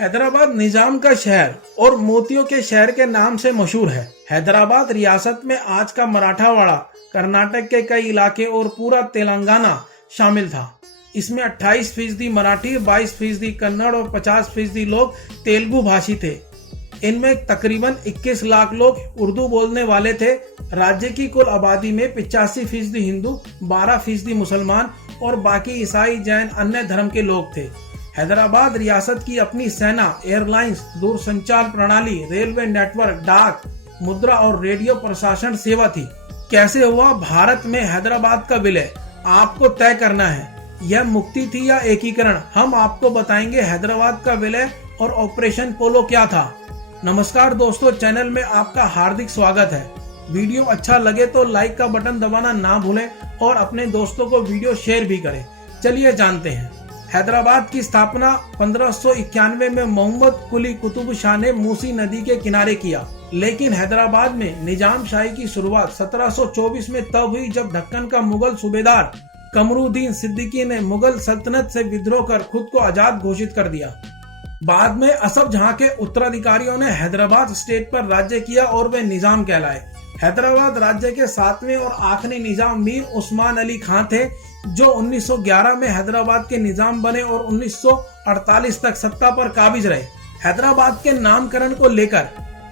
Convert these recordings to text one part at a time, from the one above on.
हैदराबाद निजाम का शहर और मोतियों के शहर के नाम से मशहूर है। हैदराबाद रियासत में आज का मराठावाड़ा, कर्नाटक के कई इलाके और पूरा तेलंगाना शामिल था। इसमें 28% मराठी, 22% कन्नड़ और 50% लोग तेलुगु भाषी थे। इनमें तकरीबन 21 लाख लोग उर्दू बोलने वाले थे। राज्य की कुल आबादी में 85% हिंदू, 12% मुसलमान और बाकी ईसाई, जैन, अन्य धर्म के लोग थे। हैदराबाद रियासत की अपनी सेना, एयरलाइंस, दूरसंचार प्रणाली, रेलवे नेटवर्क, डाक, मुद्रा और रेडियो प्रशासन सेवा थी। कैसे हुआ भारत में हैदराबाद का विलय, आपको तय करना है। यह मुक्ति थी या एकीकरण, हम आपको बताएंगे। हैदराबाद का विलय और ऑपरेशन पोलो क्या था। नमस्कार दोस्तों, चैनल में आपका हार्दिक स्वागत है। वीडियो अच्छा लगे तो लाइक का बटन दबाना ना भूलें और अपने दोस्तों को वीडियो शेयर भी करें। चलिए जानते हैं। हैदराबाद की स्थापना 1591 में मोहम्मद कुली कुतुब शाह ने मूसी नदी के किनारे किया। लेकिन हैदराबाद में निजाम शाही की शुरुआत 1724 में तब हुई जब दक्कन का मुगल सूबेदार कमरुद्दीन सिद्दीकी ने मुगल सल्तनत से विद्रोह कर खुद को आजाद घोषित कर दिया। बाद में असफ जहां के उत्तराधिकारियों ने हैदराबाद स्टेट पर राज्य किया और वे निजाम कहलाए। हैदराबाद राज्य के 7वें और आखिरी निजाम मीर उस्मान अली खान थे, जो 1911 में हैदराबाद के निजाम बने और 1948 तक सत्ता पर काबिज रहे। हैदराबाद के नामकरण को लेकर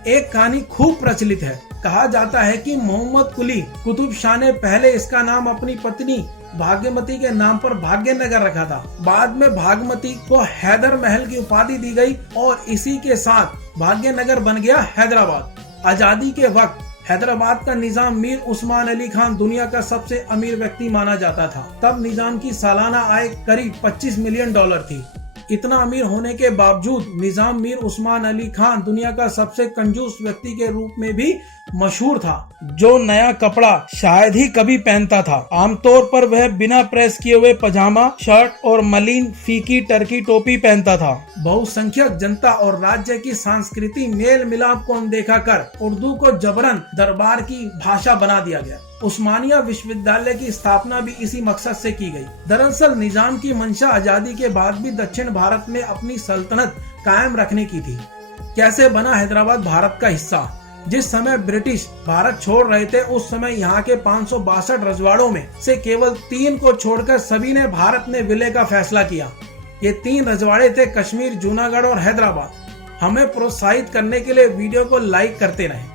एक कहानी खूब प्रचलित है। कहा जाता है कि मोहम्मद कुली कुतुब शाह ने पहले इसका नाम अपनी पत्नी भाग्यमती के नाम पर भाग्यनगर रखा था। बाद में भाग्यमती को हैदर महल की उपाधि दी गई और इसी के साथ भाग्यनगर बन गया हैदराबाद। आजादी के वक्त हैदराबाद का निजाम मीर उस्मान अली खान दुनिया का सबसे अमीर व्यक्ति माना जाता था। तब निजाम की सालाना आय करीब $25 मिलियन थी। इतना अमीर होने के बावजूद निजाम मीर उस्मान अली खान दुनिया का सबसे कंजूस व्यक्ति के रूप में भी मशहूर था, जो नया कपड़ा शायद ही कभी पहनता था। आमतौर पर वह बिना प्रेस किए हुए पजामा, शर्ट और मलिन फीकी टर्की टोपी पहनता था। बहुसंख्यक जनता और राज्य की संस्कृति मेल मिलाप को अनदेखा कर उर्दू को जबरन दरबार की भाषा बना दिया गया। उस्मानिया विश्वविद्यालय की स्थापना भी इसी मकसद से की गई। दरअसल निजाम की मंशा आजादी के बाद भी दक्षिण भारत में अपनी सल्तनत कायम रखने की थी। कैसे बना हैदराबाद भारत का हिस्सा। जिस समय ब्रिटिश भारत छोड़ रहे थे, उस समय यहाँ के 562 रजवाड़ों में से केवल 3 को छोड़कर सभी ने भारत में विलय का फैसला किया। ये 3 रजवाड़े थे कश्मीर, जूनागढ़ और हैदराबाद। हमें प्रोत्साहित करने के लिए वीडियो को लाइक करते रहें।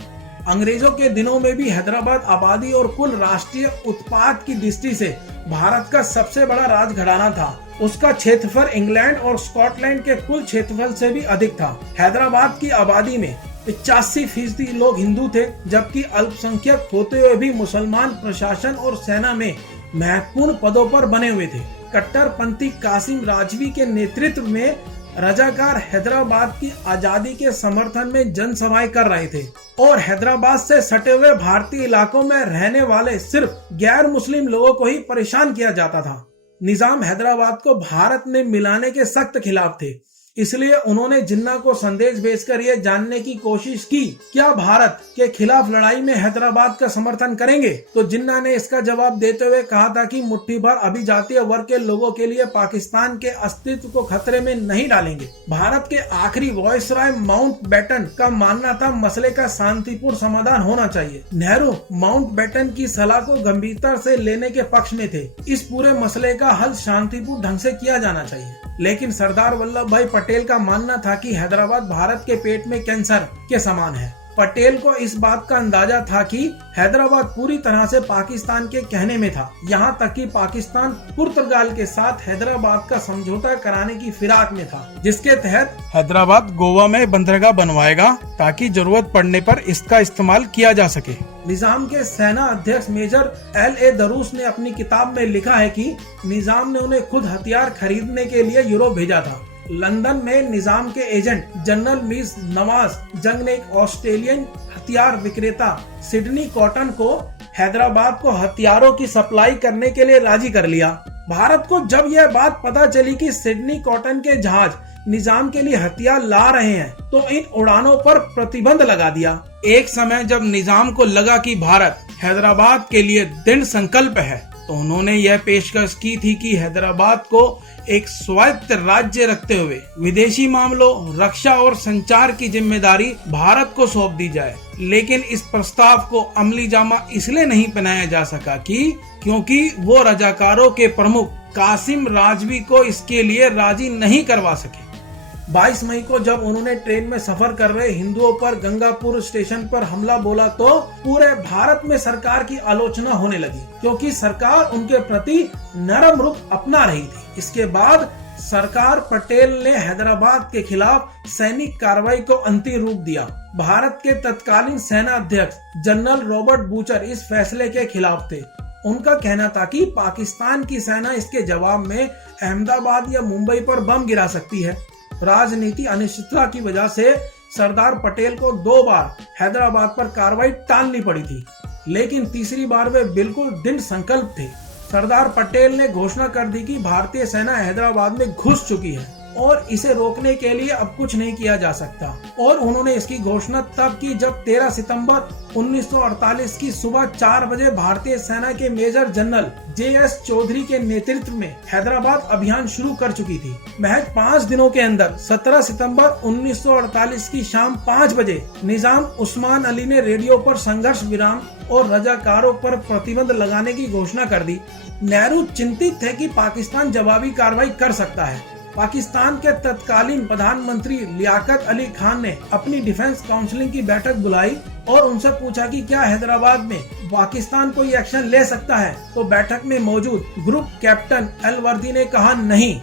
अंग्रेजों के दिनों में भी हैदराबाद आबादी और कुल राष्ट्रीय उत्पाद की दृष्टि से भारत का सबसे बड़ा राजघराना था। उसका क्षेत्रफल इंग्लैंड और स्कॉटलैंड के कुल क्षेत्रफल से भी अधिक था। हैदराबाद की आबादी में 85% लोग हिंदू थे, जबकि अल्पसंख्यक होते हुए भी मुसलमान प्रशासन और सेना में महत्वपूर्ण पदों पर बने हुए थे। कट्टरपंथी कासिम राजवी के नेतृत्व में रजाकार हैदराबाद की आजादी के समर्थन में जनसभाएं कर रहे थे और हैदराबाद से सटे हुए भारतीय इलाकों में रहने वाले सिर्फ गैर मुस्लिम लोगों को ही परेशान किया जाता था। निजाम हैदराबाद को भारत में मिलाने के सख्त खिलाफ थे, इसलिए उन्होंने जिन्ना को संदेश भेजकर यह जानने की कोशिश की क्या भारत के खिलाफ लड़ाई में हैदराबाद का समर्थन करेंगे। तो जिन्ना ने इसका जवाब देते हुए कहा था कि मुट्ठी भर अभिजातीय वर्ग के लोगों के लिए पाकिस्तान के अस्तित्व को खतरे में नहीं डालेंगे। भारत के आखिरी वायसराय माउंटबेटन का मानना था मसले का शांतिपूर्ण समाधान होना चाहिए। नेहरू माउंटबेटन की सलाह को गंभीरता से लेने के पक्ष में थे। इस पूरे मसले का हल शांतिपूर्ण ढंग से किया जाना चाहिए। लेकिन सरदार वल्लभ भाई पटेल का मानना था कि हैदराबाद भारत के पेट में कैंसर के समान है। पटेल को इस बात का अंदाजा था कि हैदराबाद पूरी तरह से पाकिस्तान के कहने में था। यहाँ तक कि पाकिस्तान पुर्तगाल के साथ हैदराबाद का समझौता कराने की फिराक में था, जिसके तहत हैदराबाद गोवा में बंदरगाह बनवाएगा ताकि जरूरत पड़ने पर इसका इस्तेमाल किया जा सके। निजाम के सेना अध्यक्ष मेजर L.A. दरूस ने अपनी किताब में लिखा है कि निजाम ने उन्हें खुद हथियार खरीदने के लिए यूरोप भेजा था। लंदन में निजाम के एजेंट जनरल मीर नवाज जंग ने एक ऑस्ट्रेलियन हथियार विक्रेता सिडनी कॉटन को हैदराबाद को हथियारों की सप्लाई करने के लिए राजी कर लिया। भारत को जब यह बात पता चली कि सिडनी कॉटन के जहाज निजाम के लिए हथियार ला रहे हैं, तो इन उड़ानों पर प्रतिबंध लगा दिया। एक समय जब निजाम को लगा कि भारत हैदराबाद के लिए दृढ़ संकल्प है, तो उन्होंने यह पेशकश की थी कि हैदराबाद को एक स्वायत्त राज्य रखते हुए विदेशी मामलों, रक्षा और संचार की जिम्मेदारी भारत को सौंप दी जाए। लेकिन इस प्रस्ताव को अमली जामा इसलिए नहीं पहनाया जा सका क्योंकि वो रजाकारों के प्रमुख कासिम राजवी को इसके लिए राजी नहीं करवा सके। 22 मई को जब उन्होंने ट्रेन में सफर कर रहे हिंदुओं पर गंगापुर स्टेशन पर हमला बोला तो पूरे भारत में सरकार की आलोचना होने लगी, क्योंकि सरकार उनके प्रति नरम रुख अपना रही थी। इसके बाद सरकार पटेल ने हैदराबाद के खिलाफ सैनिक कार्रवाई को अंतिम रूप दिया। भारत के तत्कालीन सेना अध्यक्ष जनरल रॉबर्ट बूचर इस फैसले के खिलाफ थे। उनका कहना था कि पाकिस्तान की सेना इसके जवाब में अहमदाबाद या मुंबई पर बम गिरा सकती है। राजनीति अनिश्चितता की वजह से सरदार पटेल को 2 बार हैदराबाद पर कार्रवाई टालनी पड़ी थी, लेकिन तीसरी बार वे बिल्कुल दृढ़ संकल्प थे। सरदार पटेल ने घोषणा कर दी कि भारतीय सेना हैदराबाद में घुस चुकी है और इसे रोकने के लिए अब कुछ नहीं किया जा सकता। और उन्होंने इसकी घोषणा तब की जब 13 सितंबर 1948 की सुबह 4 बजे भारतीय सेना के मेजर जनरल JS चौधरी के नेतृत्व में हैदराबाद अभियान शुरू कर चुकी थी। महज 5 दिनों के अंदर 17 सितंबर 1948 की शाम 5 बजे निजाम उस्मान अली ने रेडियो पर संघर्ष विराम और रजाकारों पर प्रतिबंध लगाने की घोषणा कर दी। नेहरू चिंतित थे कि पाकिस्तान जवाबी कार्रवाई कर सकता है। पाकिस्तान के तत्कालीन प्रधानमंत्री लियाकत अली खान ने अपनी डिफेंस काउंसिल की बैठक बुलाई और उनसे पूछा कि क्या हैदराबाद में पाकिस्तान कोई एक्शन ले सकता है। तो बैठक में मौजूद ग्रुप कैप्टन अलवर्दी ने कहा नहीं।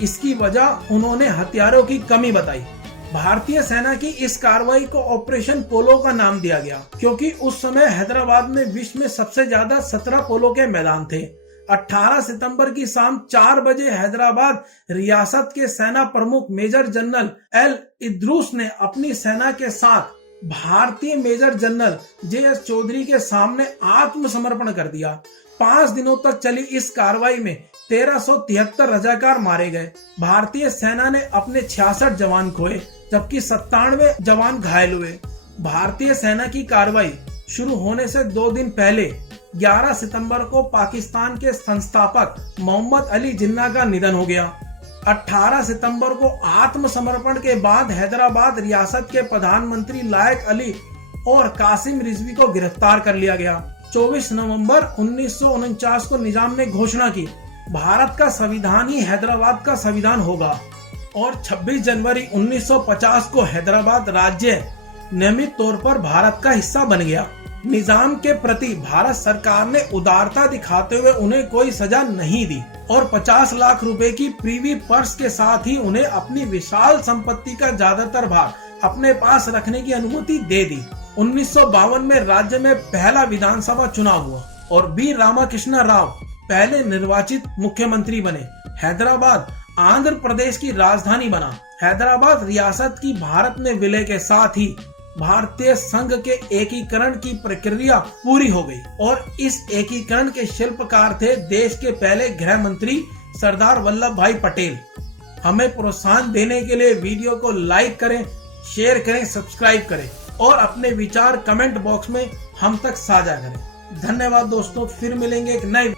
इसकी वजह उन्होंने हथियारों की कमी बताई। भारतीय सेना की इस कार्रवाई को ऑपरेशन पोलो का नाम दिया गया, क्योंकि उस समय हैदराबाद में विश्व में सबसे ज्यादा 17 पोलो के मैदान थे। 18 सितंबर की शाम 4 बजे हैदराबाद रियासत के सेना प्रमुख मेजर जनरल एल इद्रूस ने अपनी सेना के साथ भारतीय मेजर जनरल JS चौधरी के सामने आत्मसमर्पण कर दिया। 5 दिनों तक चली इस कार्रवाई में 1373 रजाकार मारे गए। भारतीय सेना ने अपने 66 जवान खोए, जबकि 97 जवान घायल हुए। भारतीय सेना की कार्रवाई शुरू होने से 2 दिन पहले 11 सितंबर को पाकिस्तान के संस्थापक मोहम्मद अली जिन्ना का निधन हो गया। 18 सितंबर को आत्मसमर्पण के बाद हैदराबाद रियासत के प्रधानमंत्री लायक अली और कासिम रिजवी को गिरफ्तार कर लिया गया। 24 नवंबर 1949 को निजाम ने घोषणा की भारत का संविधान ही हैदराबाद का संविधान होगा और 26 जनवरी 1950 को हैदराबाद राज्य नियमित तौर पर भारत का हिस्सा बन गया। निजाम के प्रति भारत सरकार ने उदारता दिखाते हुए उन्हें कोई सजा नहीं दी और 50 लाख रुपए की प्रीवी पर्स के साथ ही उन्हें अपनी विशाल संपत्ति का ज्यादातर भाग अपने पास रखने की अनुमति दे दी। 1952 में राज्य में पहला विधानसभा चुनाव हुआ और बी रामाकृष्ण राव पहले निर्वाचित मुख्यमंत्री बने। हैदराबाद आंध्र प्रदेश की राजधानी बना। हैदराबाद रियासत की भारत में विलय के साथ ही भारतीय संघ के एकीकरण की प्रक्रिया पूरी हो गई और इस एकीकरण के शिल्पकार थे देश के पहले गृह मंत्री सरदार वल्लभ भाई पटेल। हमें प्रोत्साहन देने के लिए वीडियो को लाइक करें, शेयर करें, सब्सक्राइब करें और अपने विचार कमेंट बॉक्स में हम तक साझा करें। धन्यवाद दोस्तों, फिर मिलेंगे एक नए